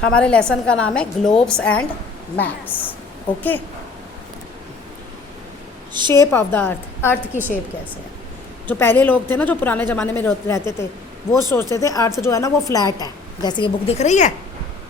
हमारे लेसन का नाम है globes and maps. Okay, shape of the earth, earth की शेप कैसे है। जो पहले लोग थे ना, जो पुराने ज़माने में रहते थे, वो सोचते थे अर्थ जो है ना वो फ्लैट है, जैसे ये बुक दिख रही है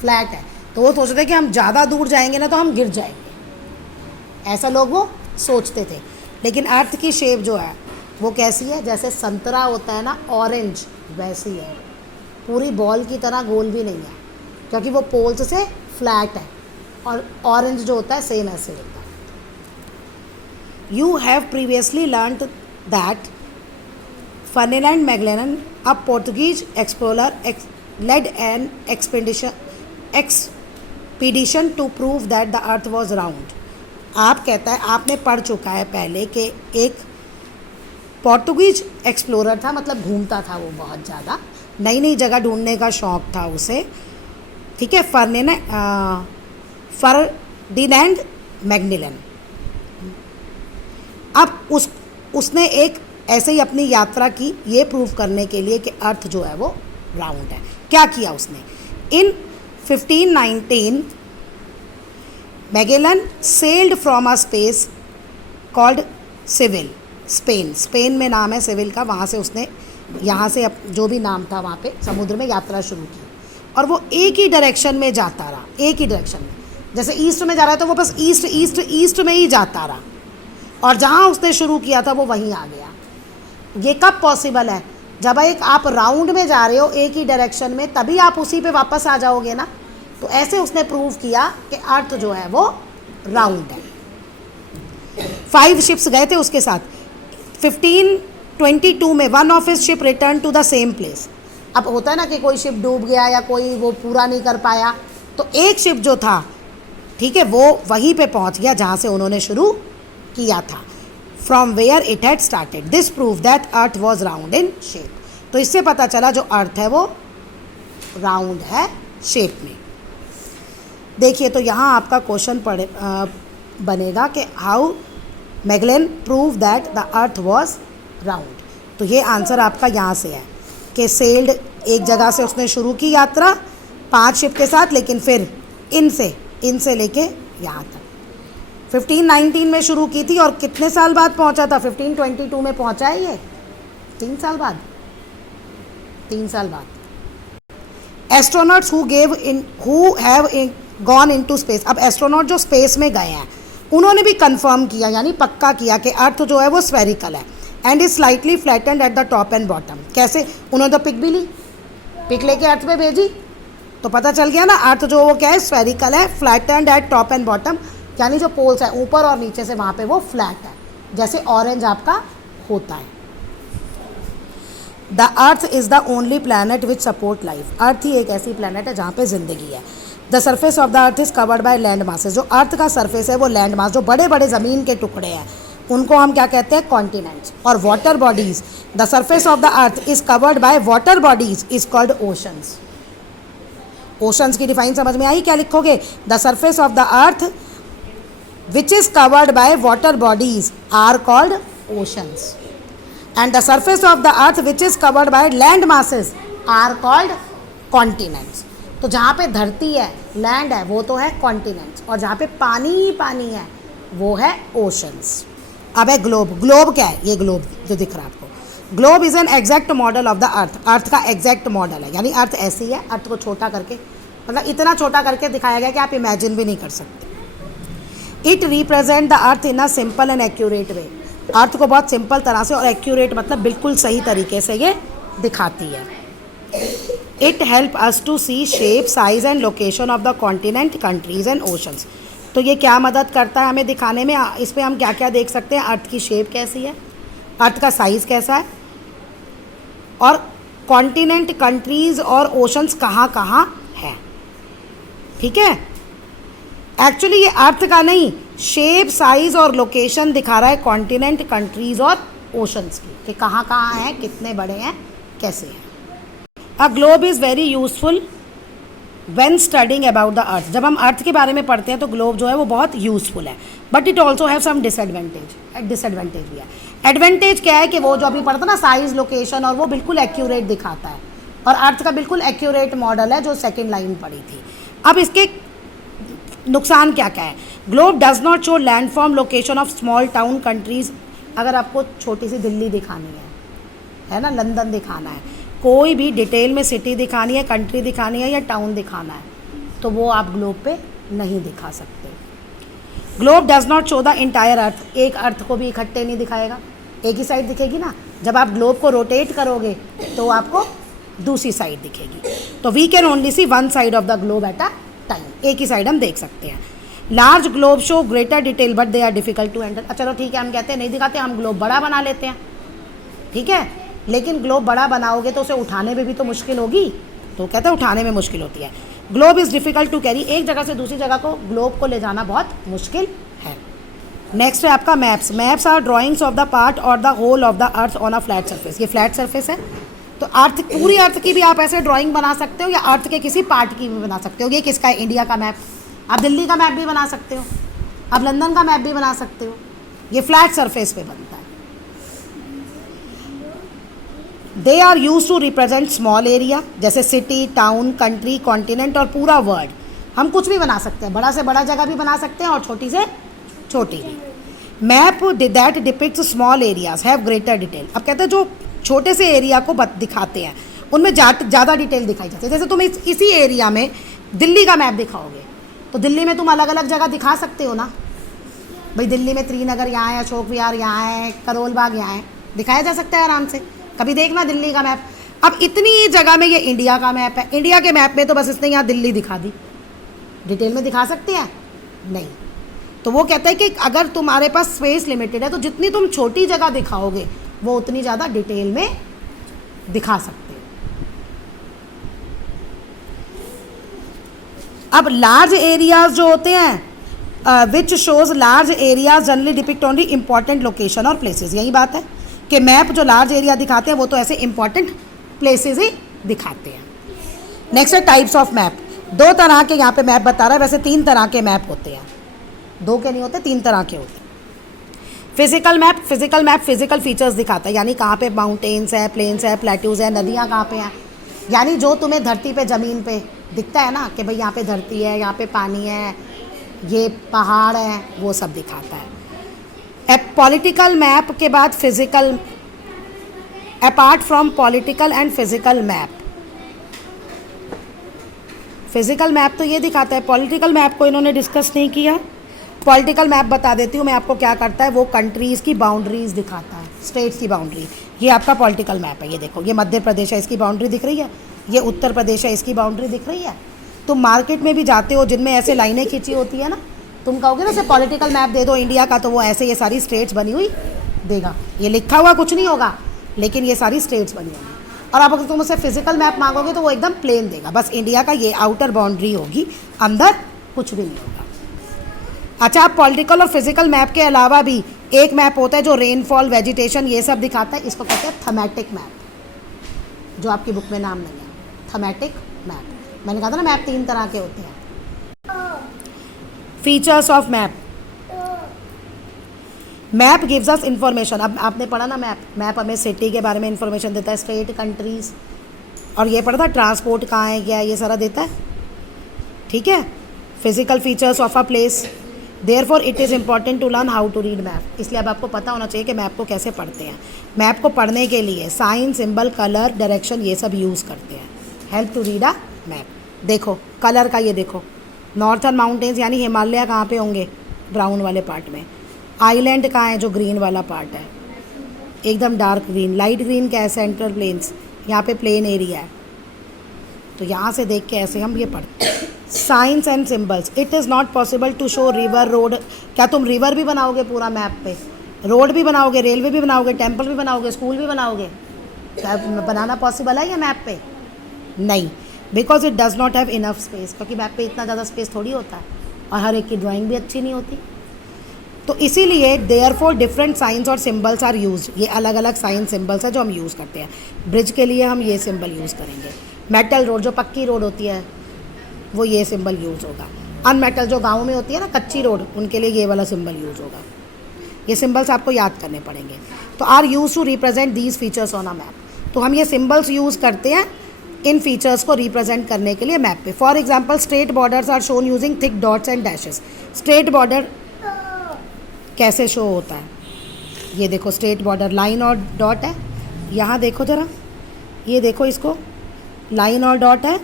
फ्लैट है, तो वो सोचते थे कि हम ज़्यादा दूर जाएंगे ना तो हम गिर जाएंगे, ऐसा लोग वो सोचते थे। लेकिन अर्थ की शेप जो है वो कैसी है, जैसे संतरा होता है ना ऑरेंज, वैसी है, पूरी बॉल की तरह गोल भी नहीं है, क्योंकि वो पोल्स से फ्लैट है, और ऑरेंज जो होता है सेम ऐसे होता है। You have previously learned that Ferdinand Magellan, a Portuguese explorer, led an expedition to prove that the earth was round। आप कहता है आपने पढ़ चुका है पहले कि एक पोर्टुगीज एक्सप्लोरर था, मतलब घूमता था वो बहुत ज़्यादा, नई नई जगह ढूंढने का शौक़ था उसे, ठीक है, फर्डिनेंड मैगेलन। अब उसने एक ऐसे ही अपनी यात्रा की ये प्रूव करने के लिए कि अर्थ जो है वो राउंड है। क्या किया उसने, in 1519 Magellan sailed from a space called Seville, Spain में नाम है सिविल का, वहाँ से उसने यहाँ से जो भी नाम था वहाँ पे समुद्र में यात्रा शुरू की, और वो एक ही डायरेक्शन में जाता रहा, एक ही डायरेक्शन में, जैसे ईस्ट में जा रहा है तो वो बस ईस्ट ईस्ट ईस्ट में ही जाता रहा, और जहाँ उसने शुरू किया था वो वहीं आ गया। ये कब पॉसिबल है, जब एक आप राउंड में जा रहे हो एक ही डायरेक्शन में, तभी आप उसी पे वापस आ जाओगे ना। तो ऐसे उसने प्रूव किया कि अर्थ जो है वो राउंड है। 5 शिप्स गए थे उसके साथ। 1522 में one of his ship return to the same place. अब होता है ना कि कोई शिप डूब गया या कोई वो पूरा नहीं कर पाया, तो एक शिप जो था, ठीक है, वो वहीं पे पहुंच गया जहाँ से उन्होंने शुरू किया था, from where it had started. This prove that earth was round in shape. तो इससे पता चला जो अर्थ है वो राउंड है शेप में। देखिए, तो यहाँ आपका क्वेश्चन बनेगा कि how Magellan prove that the earth was round. तो ये आंसर आपका यहाँ से है कि सेल्ड, एक जगह से उसने शुरू की यात्रा 5 शिप के साथ, लेकिन फिर इनसे लेके यहाँ तक 1519 में शुरू की थी, और कितने साल बाद पहुँचा था, 1522 में पहुँचा है ये, 3 साल बाद। Astronauts who have gone into space. अब एस्ट्रोनॉट जो स्पेस में गए हैं उन्होंने भी कंफर्म किया, यानी पक्का किया कि अर्थ जो है वो स्फेरिकल है and is slightly flattened at the top and bottom. कैसे, उन्होंने तो पिक भी ली, पिक लेके अर्थ पे भेजी, तो पता चल गया ना अर्थ जो वो क्या है, स्फेरिकल है, flattened eight top and bottom, यानी जो पोल्स है ऊपर और नीचे से वहाँ पे वो फ्लैट है, जैसे ऑरेंज आपका होता है। The earth is the only planet which support life. Earth ही एक ऐसी प्लैनेट है जहाँ पे जिंदगी है। The surface of the earth is covered by land masses. जो अर्थ का सरफेस है वो लैंड मास, जो बड़े बड़े ज़मीन के टुकड़े हैं, उनको हम क्या कहते हैं, कॉन्टिनेंट्स। और water bodies, the surface of the earth is covered by water bodies is called oceans. Oceans की डिफाइन समझ में आई, क्या लिखोगे, the surface of the earth which is covered by water bodies are called oceans, and the surface of the earth which is covered by land masses are called continents। तो जहाँ पे धरती है, लैंड है, वो तो है कॉन्टिनेंट्स, और जहाँ पे पानी ही पानी है वो है ओशंस। अब है ग्लोब। ग्लोब क्या है, ये ग्लोब जो दिख रहा है आपको, globe is an exact model of the earth. Earth का एग्जैक्ट मॉडल है, यानी अर्थ ऐसी है, अर्थ को छोटा करके, मतलब इतना छोटा करके दिखाया गया कि आप इमेजिन भी नहीं कर सकते। It represent the earth in a simple and accurate way. Earth को बहुत सिंपल तरह से, और एक्यूरेट मतलब बिल्कुल सही तरीके से ये दिखाती है। It help us to see shape, size and location of the continent, countries and oceans. तो ये क्या मदद करता है हमें दिखाने में, इस पर हम क्या क्या देख सकते हैं, अर्थ की शेप कैसी है, अर्थ का साइज़ कैसा है, और कॉन्टिनेंट, कंट्रीज़ और ओशंस कहाँ कहाँ है। ठीक है, एक्चुअली ये अर्थ का नहीं, शेप, साइज और लोकेशन दिखा रहा है कॉन्टिनेंट, कंट्रीज और ओशंस की, कि कहाँ कहाँ हैं, कितने बड़े हैं, कैसे हैं। A globe is very useful when studying about the earth. जब हम अर्थ के बारे में पढ़ते हैं तो ग्लोब जो है वो बहुत यूजफुल है, but it also have some disadvantage भी है। एडवांटेज क्या है कि वो जो अभी पढ़ता ना, साइज, लोकेशन, और वो बिल्कुल एक्यूरेट दिखाता है, और अर्थ का बिल्कुल एक्यूरेट मॉडल है जो सेकेंड लाइन पढ़ी थी। अब इसके नुकसान क्या क्या है। Globe does not show landform location of small town countries. अगर आपको छोटी सी दिल्ली दिखानी है ना, लंदन दिखाना है, कोई भी डिटेल में सिटी दिखानी है, कंट्री दिखानी है या टाउन दिखाना है, तो वो आप ग्लोब पे नहीं दिखा सकते। Globe does not show the entire earth. एक अर्थ को भी इकट्ठे नहीं दिखाएगा, एक ही साइड दिखेगी ना। जब आप ग्लोब को रोटेट करोगे तो आपको दूसरी साइड दिखेगी। तो we can only see one side of the globe at a time, एक ही साइड हम देख सकते हैं। Large globe show greater detail but they are difficult to handle. चलो ठीक है, हम कहते हैं नहीं दिखाते, हम ग्लोब बड़ा बना लेते हैं, ठीक है, लेकिन ग्लोब बड़ा बनाओगे तो उसे उठाने में भी तो मुश्किल होगी, तो कहते हैं उठाने में मुश्किल होती है। Globe is difficult to carry. एक जगह से दूसरी जगह को ग्लोब को ले जाना बहुत मुश्किल है। नेक्स्ट है आपका maps. Maps are drawings of the part और the whole of the earth on a flat surface. ये फ्लैट सरफेस है, तो अर्थ, पूरी अर्थ की भी आप ऐसे ड्राइंग बना सकते हो या अर्थ के किसी पार्ट की भी बना सकते हो। ये किसका है? इंडिया का मैप। आप दिल्ली का मैप भी बना सकते हो, आप लंदन का मैप भी बना सकते हो। ये फ्लैट सरफेस पे बनता है। They are use to represent small area, जैसे सिटी, टाउन, कंट्री, कॉन्टिनेंट और पूरा वर्ल्ड। हम कुछ भी बना सकते हैं, बड़ा से बड़ा जगह भी बना सकते हैं और छोटी से छोटी भी। Map that depicts small areas have greater detail. अब कहते हैं जो छोटे से एरिया को दिखाते हैं उनमें ज़्यादा डिटेल दिखाई जाती है। जैसे तुम इसी एरिया में दिल्ली का मैप दिखाओगे तो दिल्ली में तुम अलग अलग जगह दिखा सकते हो ना, भाई दिल्ली में त्रिनगर यहाँ है, अशोक विहार यहाँ है, करोल बाग यहाँ है, दिखाया जा सकता है आराम से। कभी देखना दिल्ली का मैप। अब इतनी जगह में ये इंडिया का मैप है, इंडिया के मैप में तो बस इसने यहाँ दिल्ली दिखा दी, डिटेल में दिखा सकते हैं नहीं। तो वो कहता है कि अगर तुम्हारे पास स्पेस लिमिटेड है तो जितनी तुम छोटी जगह दिखाओगे वो उतनी ज़्यादा डिटेल में दिखा सकते हो। अब लार्ज एरियाज जो होते हैं which shows large areas generally depict only important location और प्लेसेस। यही बात है कि मैप जो लार्ज एरिया दिखाते हैं वो तो ऐसे इंपॉर्टेंट प्लेसेस ही दिखाते हैं। नेक्स्ट है टाइप्स ऑफ मैप। दो तरह के यहाँ पे मैप बता रहा है, वैसे तीन तरह के मैप होते हैं, दो के नहीं होते, तीन तरह के होते हैं। फिजिकल मैप फिजिकल फीचर्स दिखाता है, यानी कहाँ पे माउंटेन्स है, प्लेन्स है, प्लेट्यूज है, नदियाँ कहाँ पे हैं, यानी जो तुम्हें धरती पे ज़मीन पे दिखता है ना कि भाई यहाँ पे धरती है, यहाँ पे पानी है, ये पहाड़ है, वो सब दिखाता है। पॉलिटिकल मैप के बाद physical, apart from political and physical map. Physical map तो ये दिखाता है, पॉलिटिकल मैप को इन्होंने डिस्कस नहीं किया। पॉलिटिकल मैप बता देती हूँ मैं आपको क्या करता है, वो कंट्रीज़ की बाउंड्रीज दिखाता है, स्टेट्स की बाउंड्री। ये आपका पॉलिटिकल मैप है, ये देखो, ये मध्य प्रदेश है, इसकी बाउंड्री दिख रही है, ये उत्तर प्रदेश है, इसकी बाउंड्री दिख रही है। तुम मार्केट में भी जाते हो जिनमें ऐसे लाइनें खींची होती है ना, तुम कहोगे ना से पॉलिटिकल मैप दे दो इंडिया का, तो वो ऐसे ये सारी स्टेट्स बनी हुई देगा। ये लिखा हुआ कुछ नहीं होगा लेकिन ये सारी स्टेट्स बनी होंगी। और आप अगर तुम उससे फिजिकल मैप मांगोगे तो वो एकदम प्लेन देगा, बस इंडिया का ये आउटर बाउंड्री होगी, अंदर कुछ भी नहीं होगा। अच्छा, आप पॉलिटिकल और फिजिकल मैप के अलावा भी एक मैप होता है जो रेनफॉल, वेजिटेशन, ये सब दिखाता है, इसको कहते हैं थीमेटिक मैप, जो आपकी बुक में नाम नहीं है, थीमेटिक मैप। मैंने कहा था ना मैप तीन तरह के होते हैं। Features of map. Map gives us information. अब आपने पढ़ा ना मैप हमें सिटी के बारे में इंफॉर्मेशन देता है, स्टेट, कंट्रीज, और ये पढ़ा था ट्रांसपोर्ट कहाँ है, क्या, ये सारा देता है, ठीक है। Physical features of a place. Therefore it is important to learn how to read map. इसलिए अब आपको पता होना चाहिए कि मैप को कैसे पढ़ते हैं। मैप को पढ़ने के लिए साइन, सिंबल, कलर, डायरेक्शन, ये सब यूज़ करते हैं। Help to read a map. देखो कलर का, ये देखो, नॉर्थर्न माउंटेन्स यानी हिमालय कहाँ पे होंगे, ब्राउन वाले पार्ट में। आइलैंड कहाँ है, जो ग्रीन वाला पार्ट है, एकदम डार्क ग्रीन। लाइट ग्रीन क्या है, सेंट्रल प्लेन्स, यहाँ पे प्लेन एरिया है। तो यहाँ से देख के ऐसे हम ये पढ़ते हैं। Science and symbols. It is not possible to show river, road. क्या तुम रिवर भी बनाओगे पूरा मैप पे, रोड भी बनाओगे, रेलवे भी बनाओगे, टेम्पल भी बनाओगे, स्कूल भी बनाओगे? क्या बनाना पॉसिबल है ये मैप पे? नहीं, because it does not have enough space, क्योंकि मैप पे इतना ज़्यादा स्पेस थोड़ी होता है और हर एक की ड्राइंग भी अच्छी नहीं होती। तो इसीलिए देयरफॉर डिफरेंट साइंस और सिंबल्स आर यूज। ये अलग अलग साइन सिंबल्स है जो हम यूज़ करते हैं। ब्रिज के लिए हम ये सिंबल यूज़ करेंगे। मेटल रोड, जो पक्की रोड होती है, वो ये सिंबल यूज़ होगा। अनमेटल जो गाँव में होती है ना, कच्ची रोड, उनके लिए ये वाला सिंबल यूज़ होगा। ये सिंबल्स आपको याद करने पड़ेंगे। तो are use to represent these features on a map. तो हम ये सिंबल्स यूज़ करते हैं इन फीचर्स को रिप्रेजेंट करने के लिए मैप पे। For example straight borders are shown using thick dots and dashes. Straight border कैसे शो होता है, ये देखो स्ट्रेट बॉर्डर लाइन और डॉट है, यहाँ देखो ज़रा, ये देखो इसको, लाइन और डॉट है,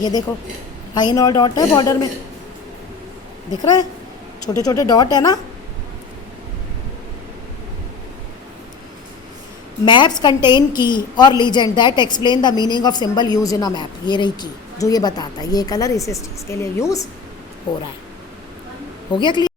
ये देखो लाइन और डॉट है बॉर्डर में, दिख रहा है, छोटे छोटे डॉट है ना। मैप्स कंटेन की और legend that explain the meaning of symbol use in a map. ये रही की जो ये बताता है ये कलर इस चीज़ के लिए यूज़ हो रहा है। हो गया क्लियर?